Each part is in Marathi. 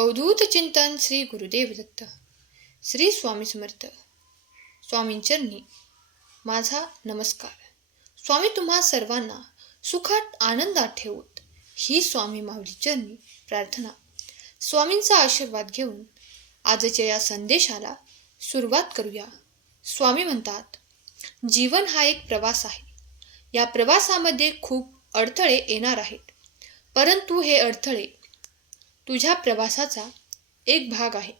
अवधूत चिंतन श्री गुरुदेव दत्त. श्री स्वामी समर्थ. स्वामींचरणी माझा नमस्कार. स्वामी तुम्हा सर्वांना सुखात आनंदात ठेवत ही स्वामी माऊली चरणी प्रार्थना. स्वामींचा आशीर्वाद घेऊन आजच्या या संदेशाला सुरुवात करूया. स्वामी म्हणतात, जीवन हा एक प्रवास आहे. या प्रवासामध्ये खूप अडथळे येणार आहेत, परंतु हे अडथळे तुझ्या प्रवासाचा एक भाग आहे,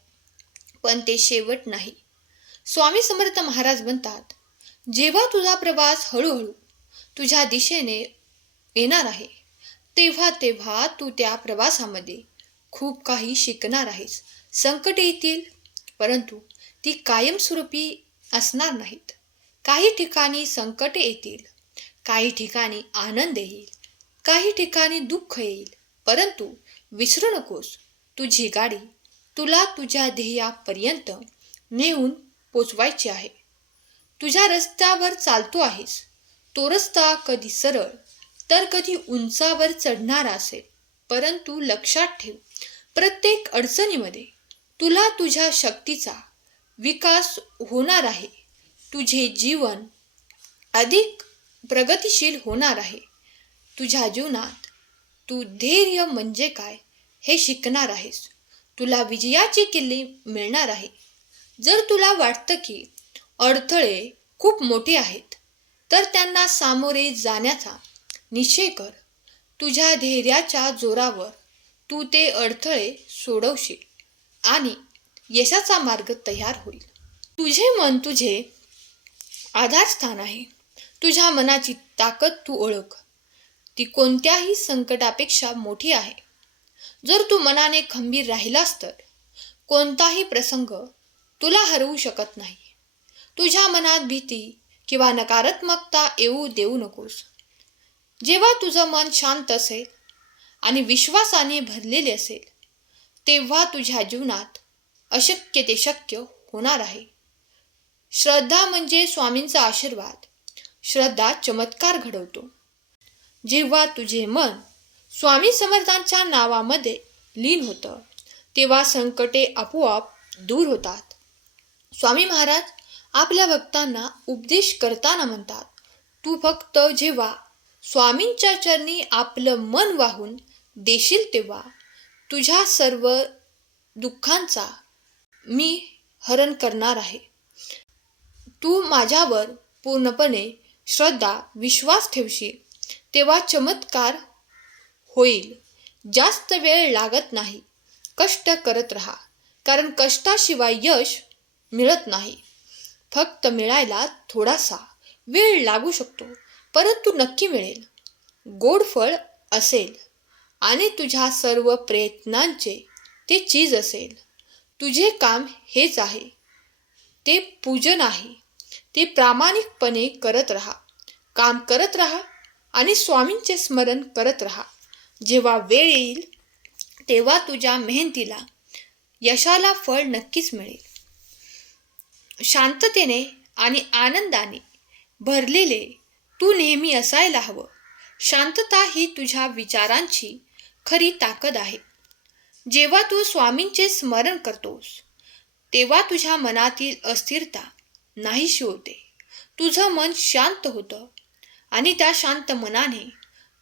पण ते शेवट नाही. स्वामी समर्थ महाराज म्हणतात, जेव्हा तुझा प्रवास हळूहळू तुझ्या दिशेने येणार आहे, तेव्हा तेव्हा तू त्या प्रवासामध्ये खूप काही शिकणार आहेस. संकटे येतील, परंतु ती कायमस्वरूपी असणार नाहीत. काही ठिकाणी संकटे येतील, काही ठिकाणी आनंद येईल, काही ठिकाणी दुःख येईल, परंतु विसरू नकोस, तुझी गाडी तुला तुझ्या ध्येयापर्यंत नेऊन पोचवायची आहे. तुझ्या रस्त्यावर चालतो आहेस, तो रस्ता कधी सरळ तर कधी उंचावर चढणारा असेल, परंतु लक्षात ठेव, प्रत्येक अडचणीमध्ये तुला तुझ्या शक्तीचा विकास होणार आहे. तुझे जीवन अधिक प्रगतिशील होणार आहे. तुझ्या जीवनात तू धैर्य म्हणजे काय हे शिकणार आहेस. तुला विजयाची किल्ली मिळणार आहे. जर तुला वाटतं की अडथळे खूप मोठे आहेत, तर त्यांना सामोरे जाण्याचा निश्चय कर. तुझ्या धैर्याच्या जोरावर तू ते अडथळे सोडवशील आणि यशाचा मार्ग तयार होईल. तुझे मन तुझे आधारस्थान आहे. तुझ्या मनाची ताकद तू ओळख. ती कोणत्याही संकटापेक्षा मोठी आहे. जर तू मनाने खंबीर राहिलास तर कोणताही प्रसंग तुला हरवू शकत नाही. तुझ्या मनात भीती किंवा नकारात्मकता येऊ देऊ नकोस. जेव्हा तुझं मन शांत असेल आणि विश्वासाने भरलेले असेल, तेव्हा तुझ्या जीवनात अशक्य ते शक्य होणार आहे. श्रद्धा म्हणजे स्वामींचा आशीर्वाद. श्रद्धा चमत्कार घडवतो. जेव्हा तुझे मन स्वामी समर्थांच्या नावामध्ये लीन होतं, तेव्हा संकटे आपोआप दूर होतात. स्वामी महाराज आपल्या भक्तांना उपदेश करताना म्हणतात, तू फक्त जेव्हा स्वामींच्या चरणी आपलं मन वाहून देशील, तेव्हा तुझ्या सर्व दुःखांचा मी हरण करणार आहे. तू माझ्यावर पूर्णपणे श्रद्धा विश्वास ठेवशील, तेव्हा चमत्कार होईल. जास्त वेळ लागत नाही. कष्ट करत राहा, कारण कष्टाशिवाय यश मिळत नाही. फक्त मिळायला थोडासा वेळ लागू शकतो, परंतु नक्की मिळेल. गोड फळ असेल आणि तुझ्या सर्व प्रयत्नांचे ते चीज असेल. तुझे काम हेच आहे, ते पूजन आहे. ते प्रामाणिकपणे करत राहा. काम करत राहा आणि स्वामींचे स्मरण करत राहा. जेव्हा वेळ येईल, तेव्हा तुझ्या मेहनतीला यशाला फळ नक्कीच मिळेल. शांततेने आणि आनंदाने भरलेले तू नेहमी असायला हवं. शांतता ही तुझ्या विचारांची खरी ताकद आहे. जेव्हा तू स्वामींचे स्मरण करतोस, तेव्हा तुझ्या मनातील अस्थिरता नाहीशी होते. तुझं मन शांत होतं आणि त्या शांत मनाने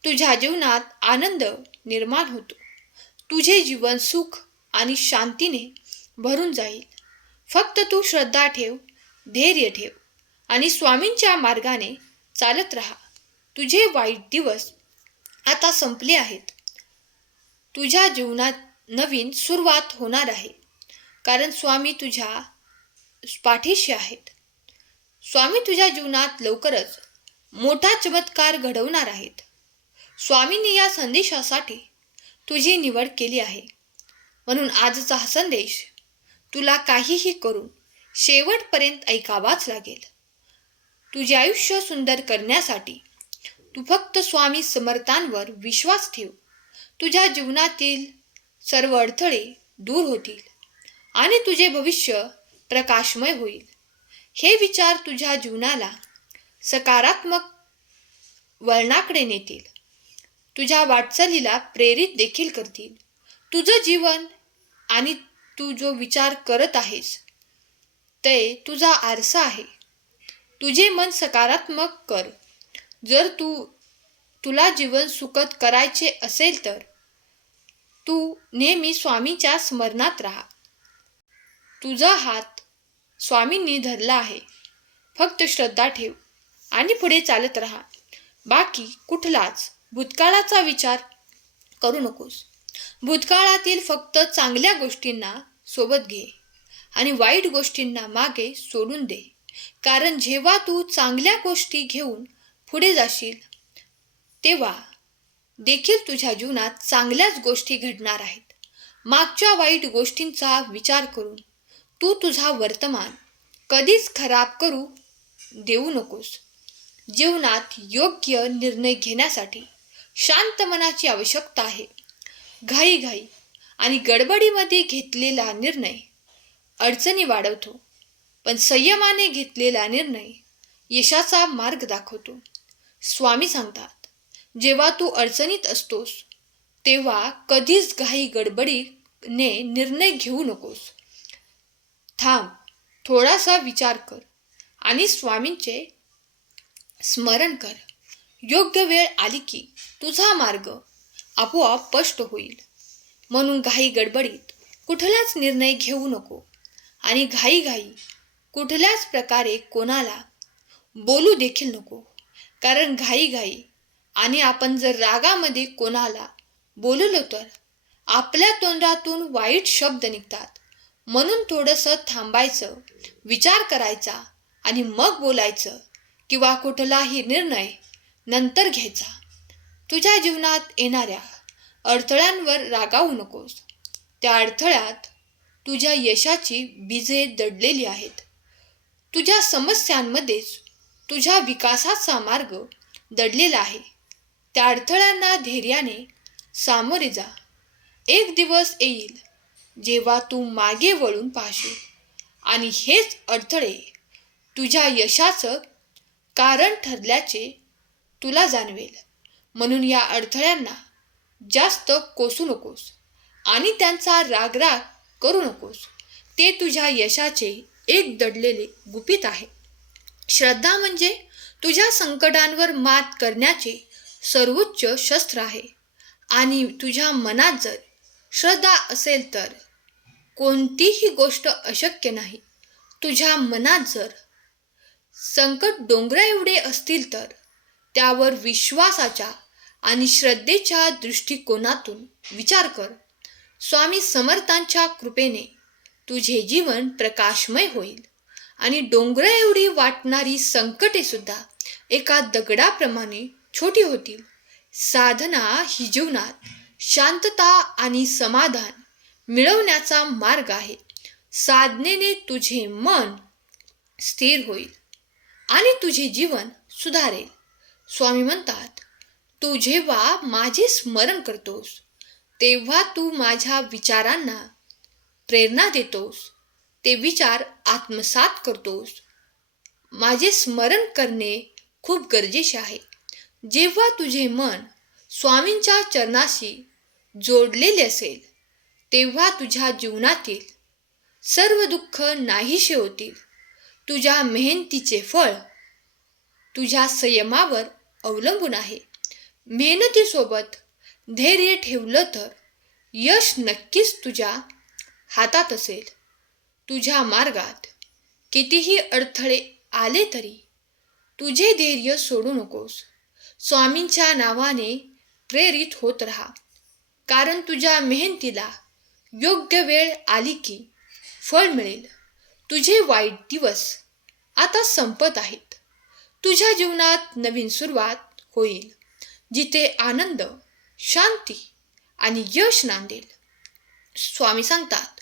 तुझ्या जीवनात आनंद निर्माण होतो. तुझे जीवन सुख आणि शांतीने भरून जाईल. फक्त तू श्रद्धा ठेव, धैर्य ठेव आणि स्वामींच्या मार्गाने चालत राहा. तुझे वाईट दिवस आता संपले आहेत. तुझ्या जीवनात नवीन सुरुवात होणार आहे, कारण स्वामी तुझ्या पाठीशी आहेत. स्वामी तुझ्या जीवनात लवकरच मोठा चमत्कार घडवणार आहेत. स्वामींनी या संदेशासाठी तुझी निवड केली आहे, म्हणून आजचा हा संदेश तुला काहीही करून शेवटपर्यंत ऐकावाच लागेल. तुझे आयुष्य सुंदर करण्यासाठी तू फक्त स्वामी समर्थांवर विश्वास ठेव. तुझ्या जीवनातील सर्व अडथळे दूर होतील आणि तुझे भविष्य प्रकाशमय होईल. हे विचार तुझ्या जीवनाला सकारात्मक वळणाकडे नेतील. तुझ्या वाटचालीला प्रेरित देखील करतील. तुझं जीवन आणि तू जो विचार करत आहेस ते तुझा आरसा आहे. तुझे मन सकारात्मक कर. जर तुला जीवन सुखद करायचे असेल तर तू नेहमी स्वामीच्या स्मरणात राहा. तुझा हात स्वामींनी धरला आहे. फक्त श्रद्धा ठेव आणि पुढे चालत राहा. बाकी कुठलाच भूतकाळाचा विचार करू नकोस. भूतकाळातील फक्त चांगल्या गोष्टींना सोबत घे आणि वाईट गोष्टींना मागे सोडून दे. कारण जेव्हा तू चांगल्या गोष्टी घेऊन पुढे जाशील तेव्हा देखील तुझ्या जीवनात चांगल्याच गोष्टी घडणार आहेत. मागच्या वाईट गोष्टींचा विचार करून तू तुझा वर्तमान कधीच खराब करू देऊ नकोस. जीवनात योग्य निर्णय घेण्यासाठी शांत मनाची आवश्यकता आहे. घाईघाई आणि गडबडीमध्ये घेतलेला निर्णय अडचणी वाढवतो, पण संयमाने घेतलेला निर्णय यशाचा मार्ग दाखवतो. स्वामी सांगतात, जेव्हा तू अडचणीत असतोस तेव्हा कधीच घाई गडबडीने निर्णय घेऊ नकोस. थांब, थोडासा विचार कर आणि स्वामींचे स्मरण कर. योग्य वेळ आली की तुझा मार्ग आपोआप स्पष्ट होईल. म्हणून घाई गडबडीत कुठलाच निर्णय घेऊ नको आणि घाईघाई कुठल्याच प्रकारे कोणाला बोलू देखील नको. कारण घाईघाई आणि आपण जर रागामध्ये कोणाला बोललो तर आपल्या तोंडातून वाईट शब्द निघतात. म्हणून थोडंसं थांबायचं, विचार करायचा आणि मग बोलायचं किंवा कुठलाही निर्णय नंतर घ्यायचा. तुझ्या जीवनात येणाऱ्या अडथळ्यांवर रागावू नकोस. त्या अडथळ्यात तुझ्या यशाची बीजे दडलेली आहेत. तुझ्या समस्यांमध्येच तुझ्या विकासाचा मार्ग दडलेला आहे. त्या अडथळ्यांना धैर्याने सामोरे जा. एक दिवस येईल जेव्हा तू मागे वळून पाहशील आणि हेच अडथळे तुझ्या यशाचं कारण ठरल्याचे तुला जाणवेल. म्हणून या अडथळ्यांना जास्त कोसू नकोस आणि त्यांचा रागराग करू नकोस. ते तुझ्या यशाचे एक दडलेले गुपित आहे. श्रद्धा म्हणजे तुझ्या संकटांवर मात करण्याचे सर्वोच्च शस्त्र आहे. आणि तुझ्या मनात जर श्रद्धा असेल तर कोणतीही गोष्ट अशक्य नाही. तुझ्या मनात जर संकट डोंगरा एवढे असतील तर त्यावर विश्वासाच्या आणि श्रद्धेच्या दृष्टिकोनातून विचार कर. स्वामी समर्थांच्या कृपेने तुझे जीवन प्रकाशमय होईल आणि डोंगरा एवढी वाटणारी संकटे सुद्धा एका दगडाप्रमाणे छोटी होतील. साधना ही जीवनात शांतता आणि समाधान मिळवण्याचा मार्ग आहे. साधनेने तुझे मन स्थिर होईल आणि तुझे जीवन सुधारेल. स्वामी म्हणतात, तू जेव्हा माझे स्मरण करतोस तेव्हा तू माझ्या विचारांना प्रेरणा देतोस. ते विचार आत्मसात करतोस. माझे स्मरण करणे खूप गरजेचे आहे. जेव्हा तुझे मन स्वामींच्या चरणाशी जोडलेले असेल तेव्हा तुझ्या जीवनातील सर्व दुःख नाहीसे होतील. तुझ्या मेहनतीचे फळ तुझ्या संयमावर अवलंबून आहे. मेहनतीसोबत धैर्य ठेवलं तर यश नक्कीच तुझ्या हातात असेल. तुझ्या मार्गात कितीही अडथळे आले तरी तुझे धैर्य सोडू नकोस. स्वामींच्या नावाने प्रेरित होत राहा. कारण तुझ्या मेहनतीला योग्य वेळ आली की फळ मिळेल. तुझे वाईट दिवस आता संपत आहेत. तुझ्या जीवनात नवीन सुरुवात होईल, जिथे आनंद, शांती आणि यश नांदेल. स्वामी सांगतात,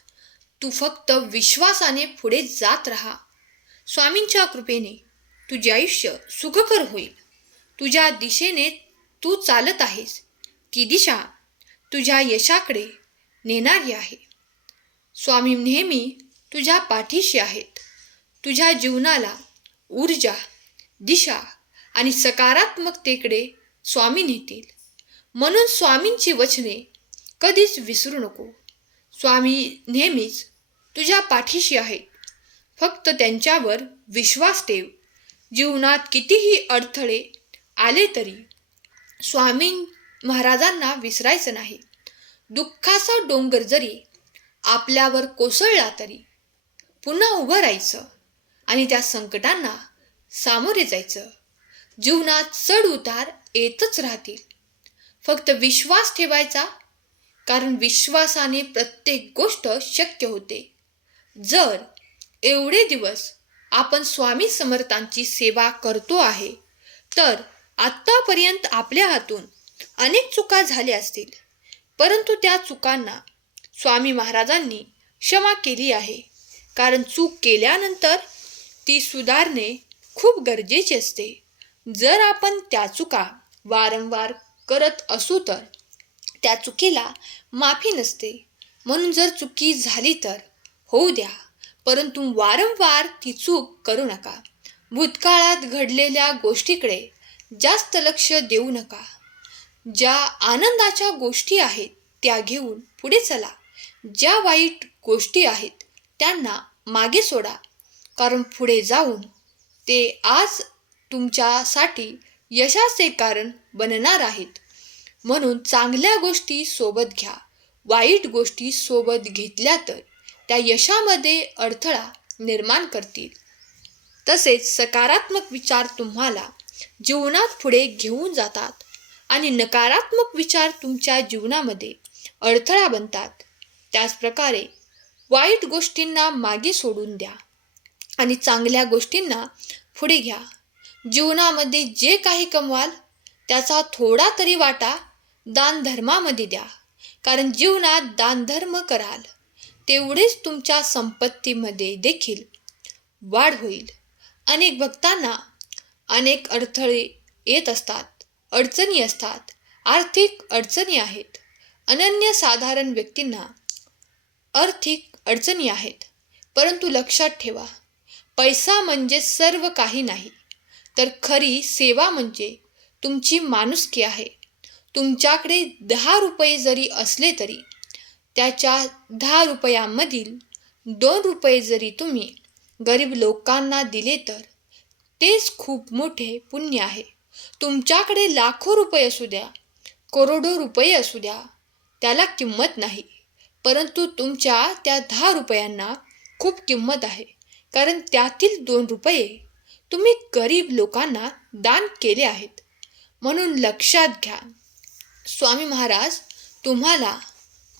तू फक्त विश्वासाने पुढे जात राहा. स्वामींच्या कृपेने तुझे आयुष्य सुखकर होईल. तुझ्या दिशेने तू चालत आहेस ती दिशा तुझ्या यशाकडे नेणारी आहे. स्वामी नेहमी तुझ्या पाठीशी आहेत. तुझ्या जीवनाला ऊर्जा, दिशा आणि सकारात्मकतेकडे स्वामी नेतील. म्हणून स्वामींची वचने कधीच विसरू नको. स्वामी नेहमीच तुझ्या पाठीशी आहेत. फक्त त्यांच्यावर विश्वास ठेव. जीवनात कितीही अडथळे आले तरी स्वामी महाराजांना विसरायचं नाही. दुःखाचा डोंगर जरी आपल्यावर कोसळला तरी पुन्हा उभं राहायचं आणि त्या संकटांना सामोरे जायचं. जीवनात चढ उतार येतच राहतील. फक्त विश्वास ठेवायचा, कारण विश्वासाने प्रत्येक गोष्ट शक्य होते. जर एवढे दिवस आपण स्वामी समर्थांची सेवा करतो आहे तर आत्तापर्यंत आपल्या हातून अनेक चुका झाल्या असतील, परंतु त्या चुकांना स्वामी महाराजांनी क्षमा केली आहे. कारण चूक केल्यानंतर ती सुधारणे खूप गरजेचे असते. जर आपण त्या चुका वारंवार करत असू तर त्या चुकीला माफी नसते. म्हणून जर चुकी झाली तर होऊ द्या, परंतु वारंवार ती चूक करू नका. भूतकाळात घडलेल्या गोष्टीकडे जास्त लक्ष देऊ नका. ज्या आनंदाच्या गोष्टी आहेत त्या घेऊन पुढे चला. ज्या वाईट गोष्टी आहेत त्यांना मागे सोडा, कारण पुढे जाऊन ते आज तुमच्यासाठी यशाचे कारण बनणार आहेत. म्हणून चांगल्या गोष्टी सोबत घ्या. वाईट गोष्टी सोबत घेतल्या तर त्या यशामध्ये अडथळा निर्माण करतील. तसेच सकारात्मक विचार तुम्हाला जीवनात पुढे घेऊन जातात आणि नकारात्मक विचार तुमच्या जीवनामध्ये अडथळा बनतात. त्याचप्रकारे वाईट गोष्टींना मागे सोडून द्या आणि चांगल्या गोष्टींना पुढे घ्या. जीवनामध्ये जे काही कमवाल त्याचा थोडा तरी वाटा दानधर्मामध्ये द्या, कारण जीवनात दानधर्म कराल तेवढेच तुमच्या संपत्तीमध्ये देखील वाढ होईल. अनेक भक्तांना अनेक अडथळे येत असतात, अडचणी असतात, आर्थिक अडचणी आहेत. अनन्यसाधारण व्यक्तींना आर्थिक अडचणी आहेत, परंतु लक्षात ठेवा, पैसा म्हणजे सर्व काही नाही, तर खरी सेवा म्हणजे तुमची माणुसकी आहे. तुमच्याकडे 10 रुपये जरी असले तरी त्याच्या 10 रुपयांमधील 2 रुपये जरी तुम्ही गरीब लोकांना दिले तर तेच खूप मोठे पुण्य आहे. तुमच्याकडे लाखो रुपये असू द्या, करोडो रुपये असू द्या, त्याला किंमत नाही, परंतु तुमच्या त्या 10 रुपयांना खूप किंमत आहे, कारण त्यातील 2 रुपये तुम्ही गरीब लोकांना दान केले आहेत. म्हणून लक्षात घ्या, स्वामी महाराज तुम्हाला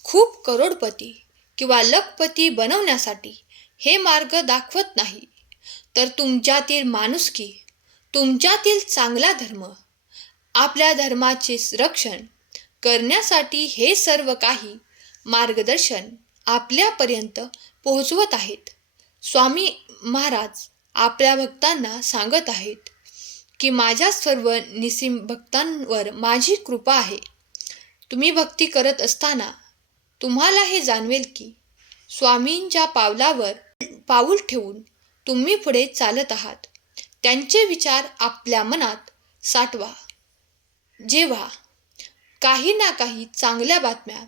खूप करोडपती किंवा लखपती बनवण्यासाठी हे मार्ग दाखवत नाही, तर तुमच्यातील माणुसकी, तुमच्यातील चांगला धर्म, आपल्या धर्माचे रक्षण करण्यासाठी हे सर्व काही मार्गदर्शन आपल्यापर्यंत पोहोचवत आहेत. स्वामी महाराज आपल्या भक्तांना सांगत आहेत की माझ्या सर्व निसीम भक्तांवर माझी कृपा आहे. तुम्ही भक्ती करत असताना तुम्हाला हे जाणवेल की स्वामींच्या पावलावर पाऊल ठेवून तुम्ही पुढे चालत आहात. त्यांचे विचार आपल्या मनात साठवा. जेव्हा काही ना काही चांगल्या बातम्या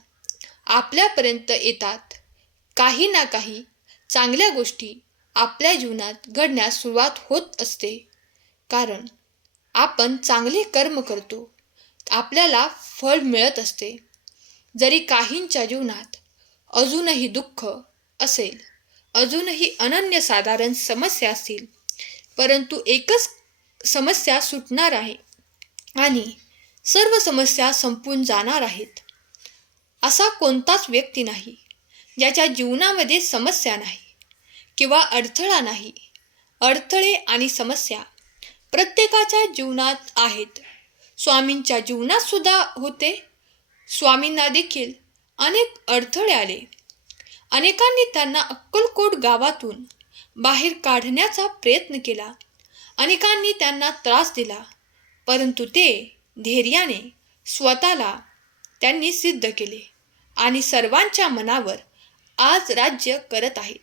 आपल्यापर्यंत येतात, काही ना काही चांगल्या गोष्टी आपल्या जीवनात घडण्यास सुरुवात होत असते, कारण आपण चांगले कर्म करतो, आपल्याला फळ मिळत असते. जरी काहींच्या जीवनात अजूनही दुःख असेल, अजूनही अनन्यसाधारण समस्या असतील, परंतु एकच समस्या सुटणार आहे आणि सर्व समस्या संपून जाणार आहेत. असा कोणताच व्यक्ती नाही ज्याच्या जीवनामध्ये समस्या नाही किंवा अडथळा नाही. अडथळे आणि समस्या प्रत्येकाच्या जीवनात आहेत. स्वामींच्या जीवनात सुद्धा होते. स्वामींना देखील अनेक अडथळे आले. अनेकांनी त्यांना अक्कलकोट गावातून बाहेर काढण्याचा प्रयत्न केला. अनेकांनी त्यांना त्रास दिला, परंतु ते धैर्याने स्वतःला त्यांनी सिद्ध केले आणि सर्वांच्या मनावर आज राज्य करत आहेत.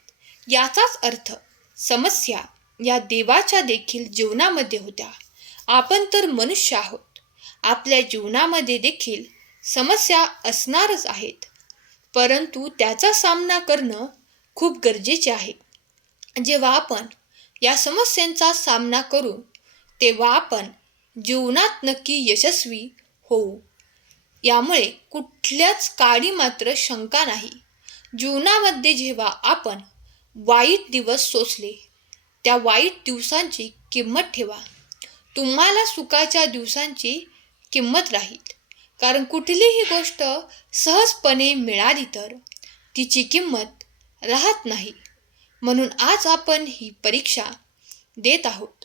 याचाच अर्थ समस्या या देवाच्या देखील जीवनामध्ये होत्या. आपण तर मनुष्य आहोत, आपल्या जीवनामध्ये देखील समस्या असणारच आहेत, परंतु त्याचा सामना करणं खूप गरजेचे आहे. जेव्हा आपण या समस्यांचा सामना करू तेव्हा आपण जीवनात नक्की यशस्वी होऊ. यामुळे कुठल्याच काळी मात्र शंका नाही. जीवनामध्ये जेव्हा आपण वाईट दिवस सोसले त्या वाईट दिवसांची किंमत ठेवा. तुम्हाला सुखाच्या दिवसांची किंमत राहील. कारण कुठलीही गोष्ट सहजपणे मिळाली तर तिची किंमत राहत नाही. म्हणून आज आपण ही परीक्षा देत आहोत.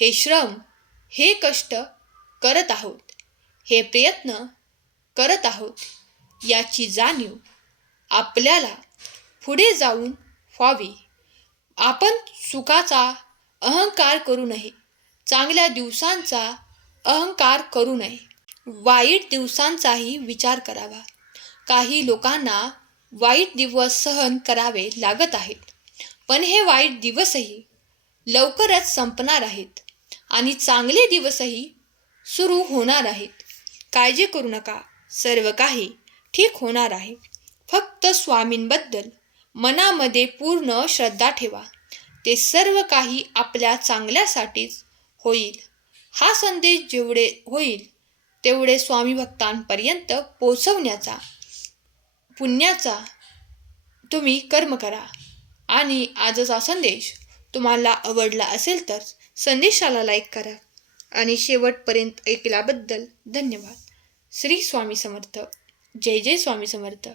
हे श्रम, हे कष्ट करत आहोत, हे प्रयत्न करत आहोत याची जाणीव आपल्याला पुढे जाऊन व्हावी. आपण सुखाचा अहंकार करू नये, चांगल्या दिवसांचा अहंकार करू नये, वाईट दिवसांचाही विचार करावा. काही लोकांना वाईट दिवस सहन करावे लागत आहेत, पण हे वाईट दिवसही लवकरच संपणार आहेत आणि चांगले दिवसही सुरू होणार आहेत. काळजी करू नका, सर्व काही ठीक होणार आहे. फक्त स्वामींबद्दल मनामध्ये पूर्ण श्रद्धा ठेवा. ते सर्व काही आपल्या चांगल्यासाठीच होईल. हा संदेश जेवढे होईल तेवढे स्वामी भक्तांपर्यंत पोहोचवण्याचा पुण्याचा तुम्ही कर्म करा. आणि आजचा संदेश तुम्हाला आवडला असेल तर संदेशाला लाईक करा आणि शेवटपर्यंत ऐकल्याबद्दल धन्यवाद. श्री स्वामी समर्थ. जय जय स्वामी समर्थ.